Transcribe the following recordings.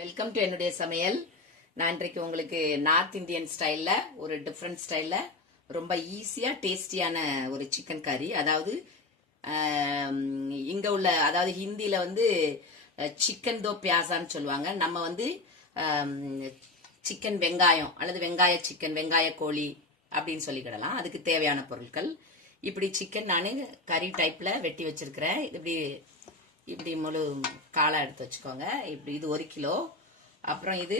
Welcome to என்னுடைய சமையல். நான் இன்றைக்கு உங்களுக்கு நார்த் இந்தியன் ஸ்டைல்ல ஒரு டிஃப்ரெண்ட் ஸ்டைல்ல ரொம்ப ஈஸியா டேஸ்டியான ஒரு சிக்கன் கறி, அதாவது இங்க உள்ள, அதாவது ஹிந்தியில வந்து சிக்கன் தோ பியாசான்னு சொல்லுவாங்க. நம்ம வந்து சிக்கன் வெங்காயம் அல்லது வெங்காய சிக்கன், வெங்காய கோழி அப்படின்னு சொல்லிக்கிடலாம். அதுக்கு தேவையான பொருட்கள் இப்படி சிக்கன் நான் கறி டைப்ல வெட்டி வச்சிருக்கிறேன். இப்படி இப்படி முழு காலை எடுத்து வச்சுக்கோங்க. இப்படி இது 1 கிலோ. அப்புறம் இது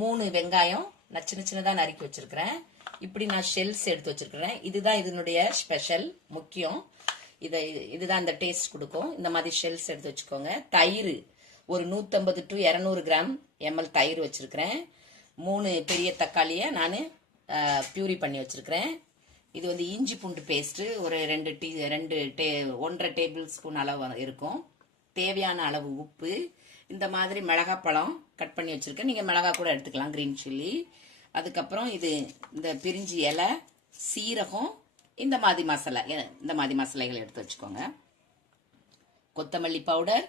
3 வெங்காயம் சின்ன சின்னதாக நறுக்கி வச்சிருக்கிறேன். இப்படி நான் ஷெல்ஸ் எடுத்து வச்சிருக்கிறேன். இதுதான் இதனுடைய ஸ்பெஷல், முக்கியம். இதுதான் இந்த டேஸ்ட் கொடுக்கும். இந்த மாதிரி ஷெல்ஸ் எடுத்து வச்சுக்கோங்க. தயிர் ஒரு 150 to 200 கிராம் எம்எல் தயிர் வச்சிருக்கிறேன். 3 பெரிய தக்காளியை நான் பியூரி பண்ணி வச்சிருக்கிறேன். இது வந்து இஞ்சி பூண்டு பேஸ்ட் ஒரு 1.5 டேபிள் ஸ்பூன் அளவு இருக்கும். தேவையான அளவு உப்பு. இந்த மாதிரி மிளகாப்பழம் கட் பண்ணி வச்சிருக்கேன். நீங்க மிளகாய் கூட எடுத்துக்கலாம், கிரீன் சில்லி. அதுக்கப்புறம் இந்த பிரிஞ்சி இலை, சீரகம், இந்த மாதிரி மசாலைகள் எடுத்து வச்சுக்கோங்க. கொத்தமல்லி பவுடர்,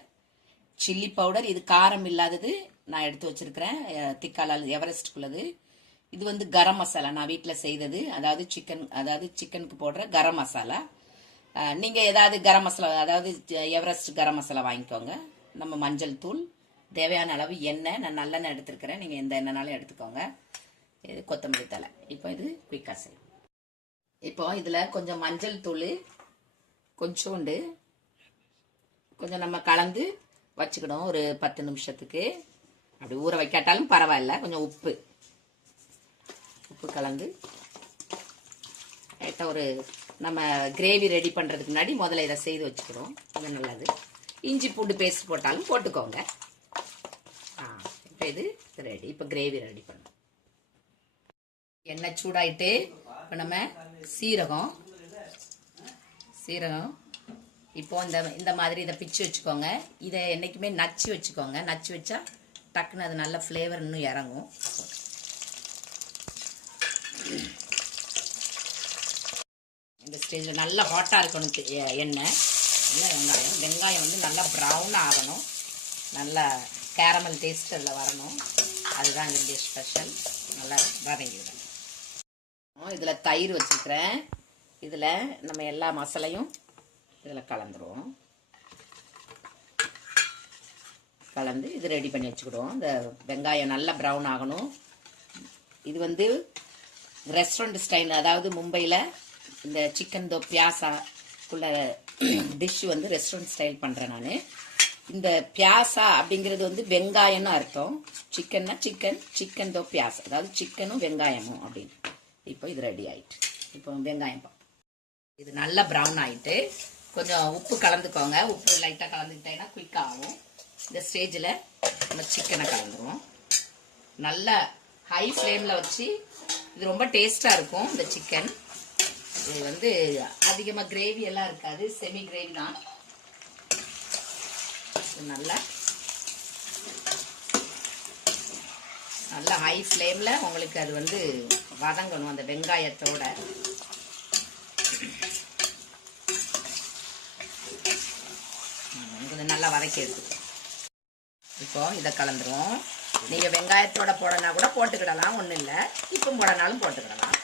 சில்லி பவுடர், இது காரம் இல்லாதது நான் எடுத்து வச்சிருக்கிறேன், திக்கால எவரெஸ்ட்குள்ளது. இது வந்து கரம் மசாலா, நான் வீட்டில் செய்தது, அதாவது சிக்கனுக்கு போடுற கரம் மசாலா. நீங்க ஏதாவது கரம் மசாலா, அதாவது எவரெஸ்ட் கரம் மசாலா வாங்கிக்கோங்க. நம்ம மஞ்சள் தூள், தேவையான அளவு எண்ணெய், நான் நல்லெண்ணெய் எடுத்துருக்கிறேன், நீங்க எந்த எண்ணெய்னாலும் எடுத்துக்கோங்க. இது கொத்தமல்லி தலை. இப்போ இது குயிக்கா செய்யும். இப்போ இதுல கொஞ்சம் மஞ்சள் தூள், கொஞ்சோண்டு கொஞ்சம் நம்ம கலந்து வச்சுக்கிடும் ஒரு 10 நிமிஷத்துக்கு. அப்படி ஊற வைக்காட்டாலும் பரவாயில்ல. கொஞ்சம் உப்பு கலந்து ஒரு நம்ம கிரேவி ரெடி பண்றதுக்கு முன்னாடி முதல்ல இதை செய்து வச்சுக்கிறோம். அது நல்லது. இஞ்சி பூண்டு பேஸ்ட் போட்டாலும் போட்டுக்கோங்க. இப்போ இது ரெடி. இப்போ கிரேவி ரெடி பண்ணும். எண்ணெய் சூடாயிட்டு இப்போ நம்ம சீரகம் இப்போ இந்த மாதிரி இதை பிச்சு வச்சுக்கோங்க. இதை என்னைக்குமே நச்சு வச்சுக்கோங்க. நச்சு வச்சா டக்குன்னு அது நல்ல ஃப்ளேவர் இன்னும் இறங்கும். இந்த ஸ்டேஜில் நல்லா ஹாட்டாக இருக்கணும் எண்ணெய். வெங்காயம் வந்து நல்லா ப்ரௌன் ஆகணும், நல்லா கேரமல் டேஸ்ட் அதில் வரணும். அதுதான் இதனுடைய ஸ்பெஷல். நல்லா வதங்கி விடணும். இதில் தயிர் வச்சுருக்கிறேன். இதில் நம்ம எல்லா மசாலையும் இதில் கலந்துருவோம். கலந்து இது ரெடி பண்ணி வச்சுக்கிடுவோம். இந்த வெங்காயம் நல்லா ப்ரௌன் ஆகணும். இது வந்து ரெஸ்டாரண்ட் ஸ்டைல், அதாவது மும்பையில் இந்த சிக்கன் தோ பியாசாக்குள்ள டிஷ் வந்து ரெஸ்டாரண்ட் ஸ்டைல் பண்ணுறேன் நான். இந்த பியாசா அப்படிங்கிறது வந்து வெங்காயம்னு அர்த்தம். சிக்கன்னா சிக்கன் தோ பியாசா, அதாவது சிக்கனும் வெங்காயமும் அப்படின்னு. இப்போ இது ரெடி ஆயிட்டு. இப்போ வெங்காயம் இது நல்லா ப்ரௌன் ஆயிட்டு கொஞ்சம் உப்பு கலந்துக்கோங்க. உப்பு லைட்டாக கலந்துக்கிட்டேன்னா குயிக் ஆகும். இந்த ஸ்டேஜில் நம்ம சிக்கனை கலந்துருவோம். நல்லா ஹை ஃப்ளேமில் வச்சு, இது ரொம்ப டேஸ்டாக இருக்கும் இந்த சிக்கன். இது வந்து அதிகமாக கிரேவி எல்லாம் இருக்காது, செமி கிரேவி தான். நல்லா ஹை ஃப்ளேமில் உங்களுக்கு அது வந்து வதங்கணும் அந்த வெங்காயத்தோட. நல்லா வதக்கி எடுத்துக்கணும். இப்போ இதை கலந்துரும். நீங்க வெங்காயத்தோட போடனா கூட போட்டுக்கிடலாம், ஒன்றும் இல்லை. இப்போ போடனாலும் போட்டுக்கிடலாம்.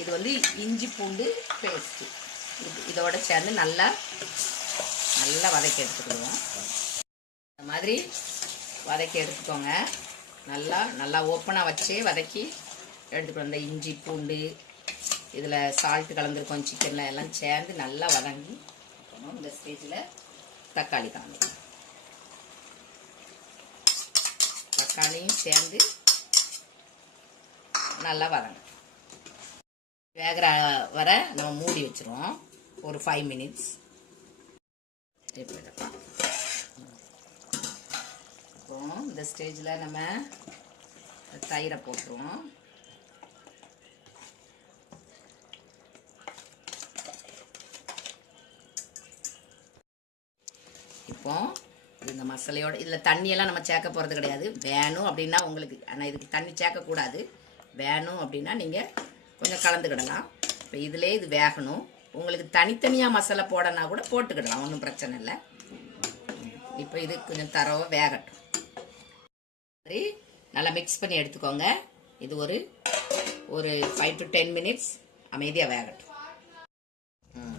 இது வந்து இஞ்சி பூண்டு பேஸ்ட் இதோட சேர்ந்து நல்லா வதக்கி எடுத்துக்கிடுவோம். இந்த மாதிரி வதக்கி எடுத்துக்கோங்க. நல்லா ஓப்பனாக வச்சு வதக்கி எடுத்துக்கணும். இந்த இஞ்சி பூண்டு இதில் சால்ட்டு கலந்துருக்கோம், சிக்கனில் எல்லாம் சேர்ந்து நல்லா வதங்கி இந்த ஸ்டேஜில் தக்காளி கலந்துக்கணும். தக்காளியும் சேர்ந்து நல்லா வதங்க. வேகிற வர நம்ம மூடி வச்சிருவோம் ஒரு 5 மினிட்ஸ். இப்போ இந்த ஸ்டேஜில் நம்ம தயிரை போட்டுருவோம். இப்போ இந்த மசாலையோட இதில் தண்ணியெல்லாம் நம்ம சேர்க்க போகிறது கிடையாது. வேணும் அப்படின்னா உங்களுக்கு, ஆனால் இதுக்கு தண்ணி சேர்க்கக்கூடாது. வேணும் அப்படின்னா நீங்கள் கொஞ்சம் கலந்துக்கிடலாம். இப்போ இதிலே இது வேகணும். உங்களுக்கு தனித்தனியாக மசாலா போடனா கூட போட்டுக்கிடலாம், ஒன்றும் பிரச்சனை இல்லை. இப்போ இது கொஞ்சம் தரவா வேகட்டும். சரி, நல்லா மிக்ஸ் பண்ணி எடுத்துக்கோங்க. இது ஒரு 5 to 10 minutes அமைதியாக வேகட்டும்.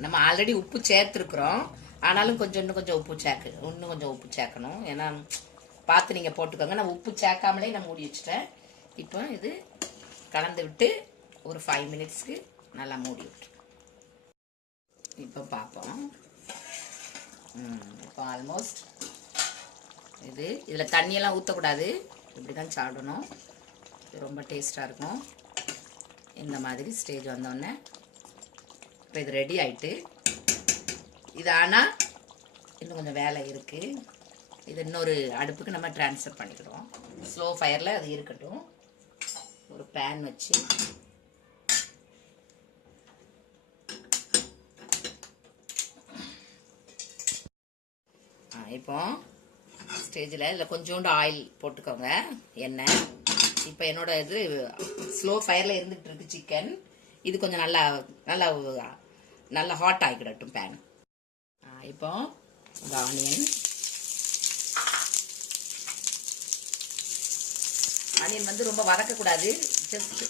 நம்ம ஆல்ரெடி உப்பு சேர்த்துருக்குறோம், ஆனாலும் இன்னும் கொஞ்சம் உப்பு சேர்க்கணும். ஏன்னா பார்த்து நீங்கள் போட்டுக்கோங்க. நான் உப்பு சேர்க்காமலே நான் மூடி வச்சுட்டேன். இப்போ இது கலந்து விட்டு ஒரு 5 minutesக்கு நல்லா மூடி விட்டு இப்போ பார்ப்போம். இப்போ ஆல்மோஸ்ட் இதில் தண்ணியெல்லாம் ஊற்றக்கூடாது, இப்படி தான் சாப்பிடணும். இது ரொம்ப டேஸ்ட்டாக இருக்கும். இந்த மாதிரி ஸ்டேஜ் வந்தோடனே இப்போ இது ரெடி ஆகிட்டு, இது ஆனால் இன்னும் கொஞ்சம் வேலை இருக்குது. இது இன்னொரு அடுப்புக்கு நம்ம ட்ரான்ஸ்ஃபர் பண்ணிக்கிடுவோம். ஸ்லோ ஃபயரில் அது இருக்கட்டும். ஒரு பேன் வச்சு இப்போ ஸ்டேஜில் இதில் கொஞ்சோண்டு ஆயில் போட்டுக்கோங்க, எண்ணெய். இப்போ என்னோட இது ஸ்லோ ஃபயரில் இருந்துகிட்டு இருக்கு சிக்கன். இது கொஞ்சம் நல்லா நல்லா நல்லா ஹாட் ஆகிக்கிடட்டும் பேன். இப்போ இந்த ஆனியன் வந்து ரொம்ப வதக்கக்கூடாது, ஜஸ்ட்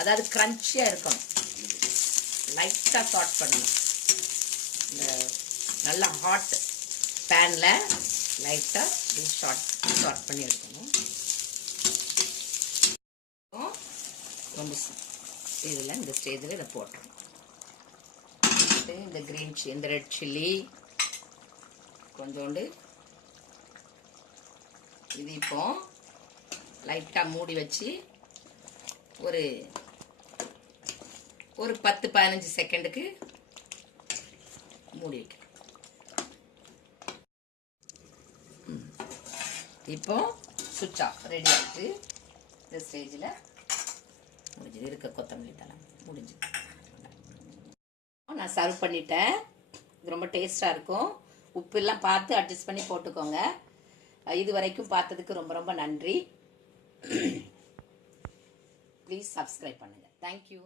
அதாவது கிரன்ச்சியாக இருக்கணும். லைட்டாக சாட் பண்ணணும். இந்த நல்லா ஹாட் பேனில் லைட்டாக ஷார்ட் பண்ணி எடுக்கணும். ரொம்ப இதில் இந்த ஸ்டேஜில் இதை போட்டுருணும். இந்த இந்த ரெட் சில்லி கொஞ்சோண்டு இது இப்போ லைட்டாக மூடி வச்சு ஒரு 10-15 செகண்டுக்கு மூடி வைக்க. இப்போ சுச்சா ரெடி ஆகிட்டு இந்த ஸ்டேஜில் முடிஞ்சது. இருக்க கொத்தமல்லி தலை முடிஞ்சு நான் சர்வ் பண்ணிட்டேன். இது ரொம்ப டேஸ்டாக இருக்கும். உப்பு எல்லாம் பார்த்து அட்ஜஸ்ட் பண்ணி போட்டுக்கோங்க. இது வரைக்கும் பார்த்ததுக்கு ரொம்ப ரொம்ப நன்றி. ப்ளீஸ் சப்ஸ்கிரைப் பண்ணுங்கள். தேங்க்யூ.